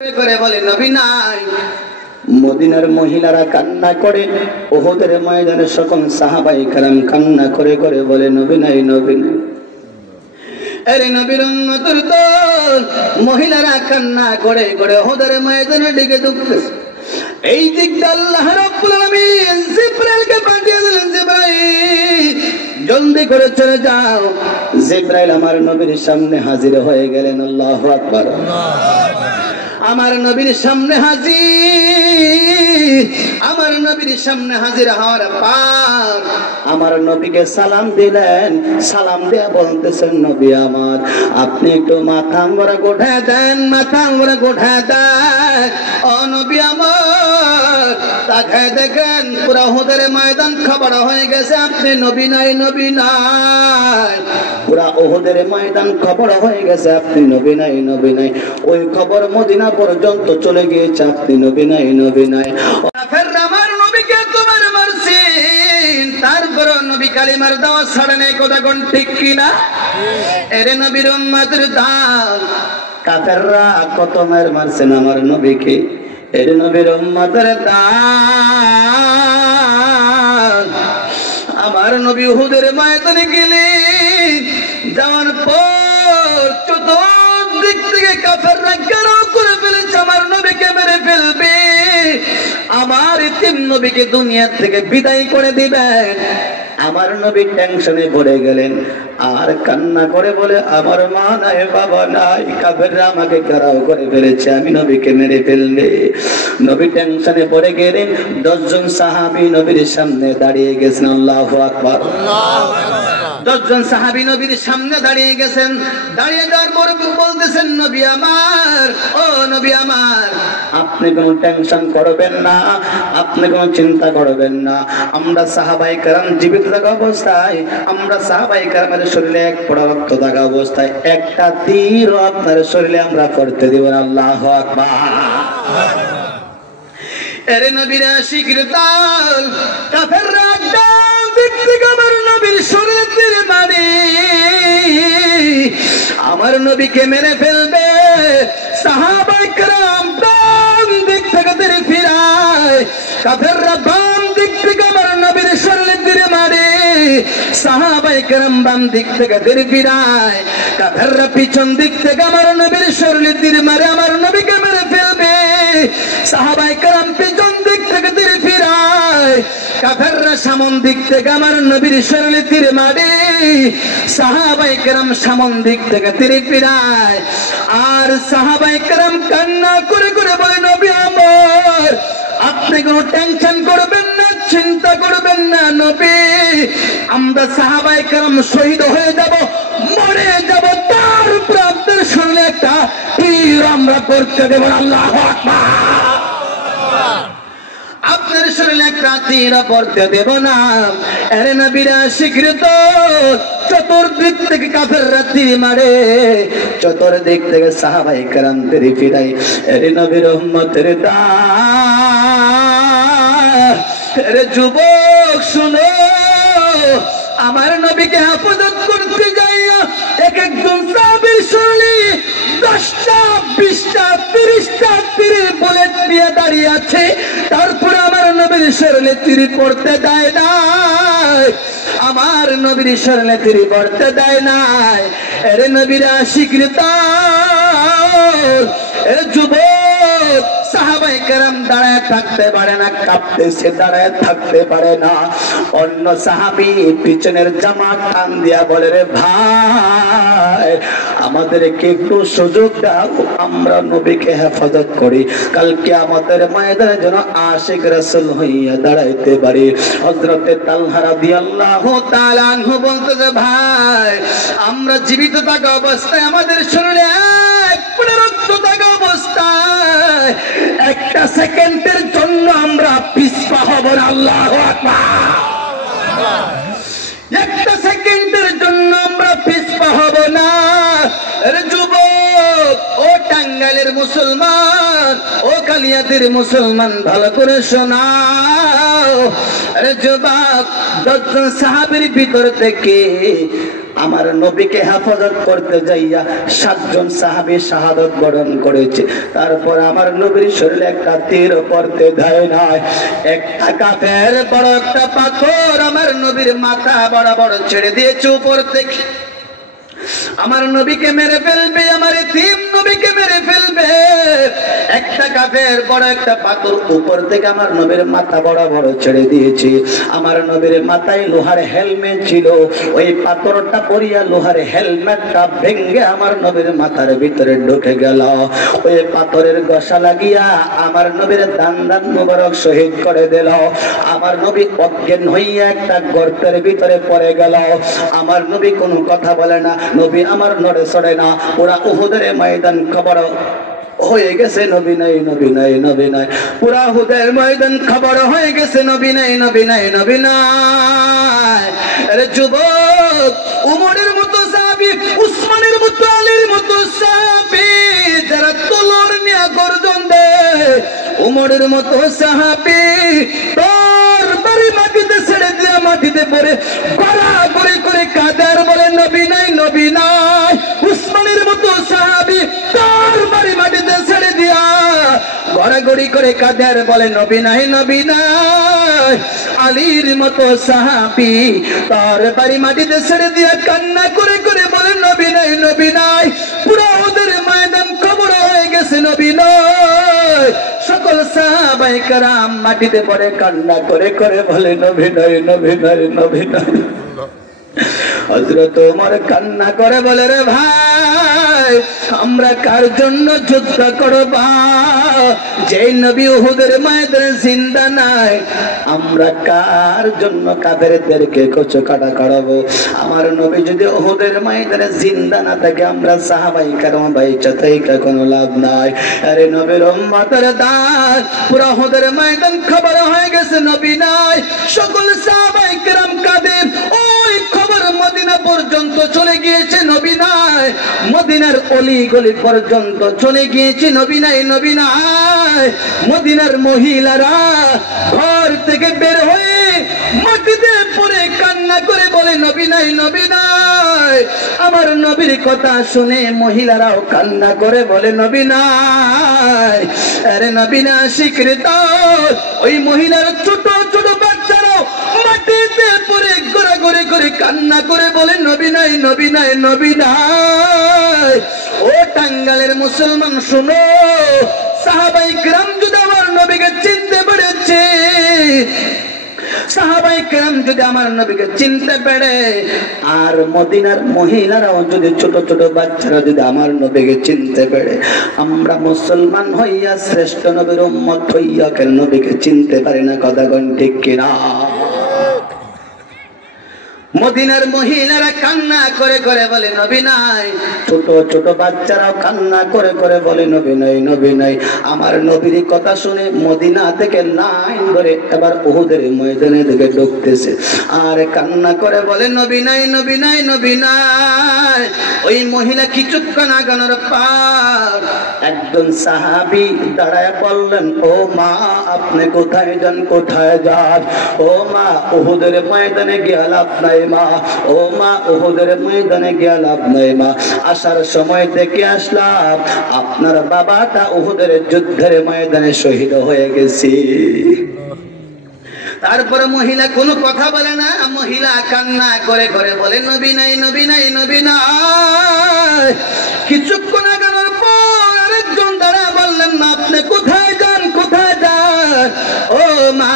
করে বলে নবী নাই। মদিনার মহিলারা কান্না করে, উহুদের ময়দানে সকল সাহাবায়ে কেরাম কান্না করে করে বলে নবী নাই, নবী নাই। আরে নবীর উম্মতের দল মহিলারা কান্না করে করে উহুদের ময়দানে ডেকে ঢুকতেছে। এই দিকটা আল্লাহ রাব্বুল আলামিন জিবরাইলকে পাঠিয়ে দিলেন, জিবরাইল জলদি করে চলে যাও। জিবরাইল আমার নবীর সামনে হাজির হয়ে গেলেন। আল্লাহু আকবার। আমার নবীর সামনে হাজির, আমার নবীর সামনে হাজির হওয়ার পর আমার নবীকে সালাম দিলেন। সালাম দিয়ে বলতেছেন, নবী আমার আপনি একটু মাথা আমরা গোঠায় দেন, মাথা আমরা গোঠায় দেন। ও নবী আমার তাকায় দেখেন পুরা উহুদের ময়দান খবর হয়ে গেছে, আপনি নবী নাই, নবী নাই। পুরা উহুদের ময়দান খবর হয়ে গেছে, আপনি নবী নাই, নবী নাই। ওই খবর মদিনা পর্যন্ত চলে গিয়েছে, আপনি নবী নাই, নবী নাই। আমার নবীকে তোমার মারছেন, তারপর নবী কালিমার দাওয়া ছাড়েন, এই কথা কোন ঠিক কিনা? এরে নবীর উম্মতের দাম কাফেররা কত মারছেন আমার নবীকে। এরে নবীর উম্মতের দাম আমার নবী উহুদের ময়দানে গেলেন, যাওয়ার পর চতুর্দিক থেকে কাফেররা ঘেরাও করে ফেলেছে, আমার নবীকে মেরে ফেলবে, আমার ইতিম নবীকে দুনিয়া থেকে বিদায় করে দিবেন। আমার নবী টেনশনে পড়ে গেলেন আর কান্না করে বলে, আমার মা নাই, বাবা নাই, কাফেররা আমাকে ঘেরাও করে ফেলেছে, আমি নবীকে মেরে ফেলবে। নবী টেনশনে পড়ে গেলেন। 10 জন সাহাবী নবীর সামনে দাঁড়িয়ে গেছেন। আল্লাহু আকবার। 10 জন সাহাবী নবীর সামনে দাঁড়িয়ে গেছেন। দাঁড়িয়ে যাওয়ার পর বলতেছেন, নবী আমার, ও নবী আমার আপনি কোনো টেনশন করবেন না, আপনি কোনো চিন্তা করবেন না। আমরা সাহাবায়ে কেরাম জীবিত থাকা অবস্থায়, আমরা সাহাবায়ে কেরামের শরীরে এক ফোঁটা রক্ত থাকা অবস্থায় একটা তীর আপনার শরীরে আমরা করতে দেব না। আল্লাহু আকবার। এরে নবীর আশিকর দল কাফেররা আমার নবীর শরীরে তীর মারে, আমার নবীকে মেরে ফেলবে। সাহাবায়ে কেরাম ডান দিক থেকে তীর ফিরায়, কাফেররা বাম দিক থেকে আমার নবীর শরীরে তীর মারে। সাহাবায়ে কেরাম বাম দিক থেকে তীর ফিরায়, কাফেররা পিছন দিক থেকে আমার নবীর শরীরে তীর মারে, আমার নবীকে মেরে ফেলবে। সাহাবায়ে কেরাম পিছন দিক থেকে তীর ফিরায়, কাফেররা সামন দিক থেকে আমার নবীর শরীরে তীর মারে। সাহাবায়ে কেরাম সামন দিক থেকে তীর ফিরায়, আর সাহাবায়ে কেরাম কান্না করে করে বলে, নবী আমার আপনি কোনো টেনশন করবেন না, চিন্তা করবেন না নবী, আমরা সাহাবায়ে কেরাম শহীদ হয়ে যাব, মরে যাব, তারপর আপনার শরীরে একটা তীর আমরা করতে দেব না। আল্লাহু আকবার। আপনার শরীরে একটা তীর পড়তে দেব না। এর নবীর আশিকর দল চতুর্দিক থেকে কাফেররা তীর মারে, চতুর্দিক থেকে সাহাবায়ে কেরাম তীর ফিরায়। এর নবীর উম্মতের দাস, এর যুবক শুনো, আমার নবীকে হেফাজত করতে যাইয়া এক একজন সাহাবীর শরীরে 10টা 20টা 30টা তীরের বুলেট দিয়ে দাঁড়িয়ে আছে, তারপর আমার নবীর শরীরে তীর পড়তে দেয় নাই, আমার নবীর শরীরে তীর পড়তে দেয় নাই। এর নবীর আশিকর দল, এর যুবক সাহাবায়ে কেরাম দাঁড়ায় থাকতে পারে না, কাঁপতেছে, দাঁড়ায় থাকতে পারে না। অন্য সাহাবী পিছনের জামা টান দিয়া বলে, রে ভাই আমাদেরকে একটু সুযোগ দাও, আমরা নবীকে হেফাজত করি, কালকে আমাদের ময়দানে যেন আশিক রাসূল হইয়া দাঁড়াইতে পারি। হযরতে তালহা রাদিয়াল্লাহু তাআলা আনহু বলতেছে, ভাই আমরা জীবিত থাকা অবস্থায় আমাদের শরীরে এক ফোঁটা রক্ত থাকা অবস্থায় একটা সেকেন্ডের জন্য আমরা পিছপা হব না। আল্লাহু আকবার। একটা সেকেন্ডের জন্য আমরা পিছপা হব না। যুবক, ও টাঙ্গাইলের মুসলমান, ও কালিয়াদের মুসলমান, ভালো করে শোনাও। যুবক, 10 জন সাহাবীর ভিতর থেকে আমার নবীকে হেফাজত করতে যাইয়া 7 জন সাহাবী শাহাদাত বরণ করেছে। তারপর আমার নবীর শরীরে একটা তীর পড়তে দেয় নাই। একটা কাফের বড় একটা পাথর আমার নবীর মাথা বরাবর ছেড়ে দিয়েছে উপর থেকে। আমার নবীকে মেরে ফেলবে, আমার তিন নবীকে মেরে ফেলবে। একটা কাফের বড় একটা পাথর উপর থেকে আমার নবীর মাথা বরাবর ছেড়ে দিয়েছে। আমার নবীর মাথায় লোহার হেলমেট ছিল, ওই পাথরটা পরিয়া লোহার হেলমেটটা ভেঙে আমার নবীর মাথার ভিতরে ঢুকে গেল। ওই পাথরের গসা লাগিয়া আমার নবীর দান দান মুবারক শহীদ করে দিল। আমার নবী অজ্ঞান হইয়া একটা গর্তের ভিতরে পড়ে গেল। আমার নবী কোনো কথা বলে না, নবী আমার নড়ে চড়ে না। ওরা উহুদের ময়দান খবর হয়ে গেছে, নবী নাই, নবী নাই, নবী নাই। পুরা উহুদের ময়দান খবর হয়ে গেছে, নবী নাই, নবী নাই, নবী নাই। আরে যুবক, উমরের মতো সাহাবী, উসমানের মতো, আলীর মতো সাহাবী যারা তলোয়ার নিয়ে গর্জন দেয়, উমরের মতো সাহাবী তোর বাড়ি মাটিতে ছেড়ে দিয়ে মাটিতে পড়ে গড়াগড়ি করে কাঁদার বলে নবী নাই, নবী নাই। উসমানের মতো সাহাবী তোর বাড়ি মাটিতে ছেড়ে দিয়া গড়াগড়ি করে কাঁদার বলে নবী নাই, নবী নাই। আলীর মতো সাহাবী তার বাড়ি মাটিতে ছেড়ে দিয়া কান্না করে করে বলে নবী নাই, নবী নাই। পুরো ওদের ময়দান খবর হয়ে গেছে, নবী নাই। সকল সাহাবায়ে কেরাম মাটিতে পড়ে কান্না করে করে বলে নবী নাই, নবী নাই, নবী নাই। হযরত ওমর কান্না করে বলে রে ভাই, আমরা কার জন্য যুদ্ধ করব? যে নবী উহুদের ময়দানে জিন্দা নাই, আমরা কার জন্য কাফেরদেরকে কচু কাটা করাবো? আমার নবী যদি উহুদের ময়দানে জিন্দা না থাকে, আমরা সাহাবায়ে কেরাম বাইচা থেকে কোনো লাভ নাই। আরে নবীর উম্মতের দান পুরো উহুদের ময়দান খবর হয়ে গেছে, নবী নাই। সকল সাহাবায়ে কেরাম কাঁদে। ওই খবর মদিনা পর্যন্ত চলে গিয়েছে, নবী নাই। মদিনার অলি গলি পর্যন্ত চলে গিয়েছে, নবী নাই, নবী নাই। মদিনার মহিলারা ঘর থেকে বের হয়ে মাটিতে পড়ে কান্না করে বলে নবী নাই, নবী নাই। আমার নবীর কথা শুনে মহিলারাও কান্না করে বলে নবী নাই। আরে নবী না স্বীকৃত। ওই মহিলার ছোট ছোট বাচ্চারাও মাটিতে পড়ে গড়াগড়ি করে কান্না করে বলে নবী নাই, নবী নাই, নবী নাই। ও টাঙ্গালের মুসলমান শুনো, সাহাবায়ে কেরাম যদি আমার নবীকে চিনতে পেরেছে, সাহাবায়ে কেরাম যদি আমার নবীকে চিনতে পেরে, আর মদিনার মহিলারাও যদি ছোট ছোট বাচ্চারা যদি আমার নবীকে চিনতে পেরে, আমরা মুসলমান হইয়া শ্রেষ্ঠ নবীর উম্মত হইয়া কেন নবীকে চিনতে পারি না? কথা কোন ঠিক কিনা? মদিনার মহিলারা কান্না করে করে বলে নবী নাই। ছোট ছোট বাচ্চারাও কান্না করে করে বলে নবী নাই, নবী নাই। আমার নবীর কথা শুনে মদিনা থেকে লাইন ধরে এবার উহুদের ময়দানে দিকে ঢুকতেছে, আর কান্না করে বলে নবী নাই, নবী নাই, নবী নাই। ওই মহিলা কিছুক্ষণ আগানোর পর একজন সাহাবী দাঁড়ায় বললেন, ও মা, আপনি কোথায় যান, কোথায় যান? ও মা, উহুদের ময়দানে গিয়ে লাভ নাই মা। ও মা, উহুদের ময়দানে গিয়ে লাভ নাই মা। আসার সময় দেখে আসলাম আপনার বাবাটা উহুদের যুদ্ধের ময়দানে শহীদ হয়ে গেছে। তারপরে মহিলা কোনো কথা বলে না, মহিলা কান্না করে করে বলে নবী নাই, নবী নাই, নবী নাই। কিছুক্ষণ আগানোর পর আরেকজন দাঁড়া বললেন, মা, আপনি কোথায় যান, কোথায় যান? ও মা,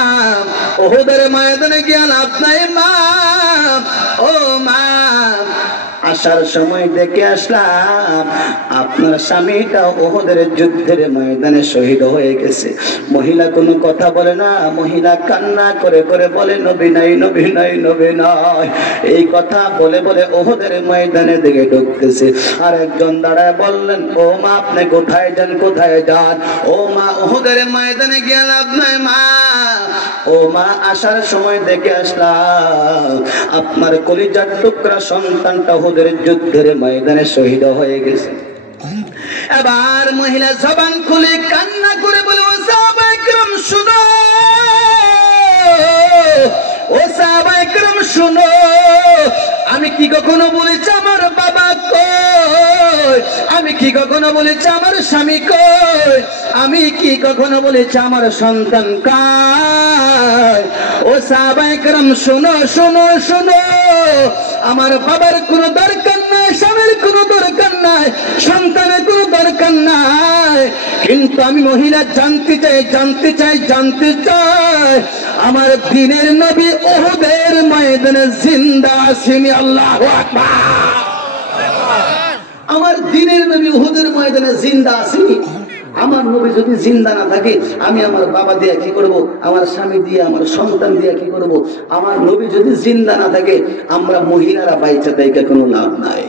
উহুদের ময়দানে গিয়ে লাভ নাই মা। ও মা, আসার সময় দেখে আসলাম আপনার স্বামীটা উহুদের যুদ্ধের ময়দানে শহীদ হয়ে গেছে। মহিলা কোনো কথা বলে না, মহিলা কান্না করে করে বলে নবী নাই, নবী নাই, নবী নাই। এই কথা বলে বলে উহুদের ময়দানে দিকে ঢুকতেছে। আর একজন দাঁড়ায় বললেন, ও মা, আপনি কোথায় যান, কোথায় যান? ও মা, উহুদের ময়দানে গিয়ে লাভ নাই মা। ও মা, আসার সময় দেখে আসলাম আপনার কলিজার টুকরা সন্তানটা উহুদের যুদ্ধের ময়দানে শহীদ হয়ে গেছে। এবার মহিলা জবান খুলে কান্না করে বলে, ও সাহাবায়ে কেরাম শুনো, ও সাহাবায়ে কেরাম শুনো, আমি কি কখনো বলেছি আমার বাবা কই? আমি কি কখনো বলেছি আমার স্বামী কই? আমি কি কখনো বলেছি আমার সন্তান কার? ও সাহাবায়ে কেরাম শোনো শোনো শোনো, আমার বাবার কোনো দরকার নাই, স্বামীর কোনো দরকার নাই, সন্তানের কোনো দরকার নাই, কিন্তু আমি মহিলা জানতে চাই জানতে চাই জানতে চাই আমার দিনের নবী উহুদের ময়দানে জিন্দা আছেন। আল্লাহু আকবার। আমার দিনের নবী উহুদের ময়দানে জিন্দা আছেন। আমার নবী যদি জিন্দা না থাকে আমি আমার বাবা দিয়া কি করব, আমার স্বামী দিয়া, আমার সন্তান দিয়া কি করব? আমার নবী যদি জিন্দা না থাকে আমরা মহিলারা বাইচা থেকে কোনো লাভ নাই।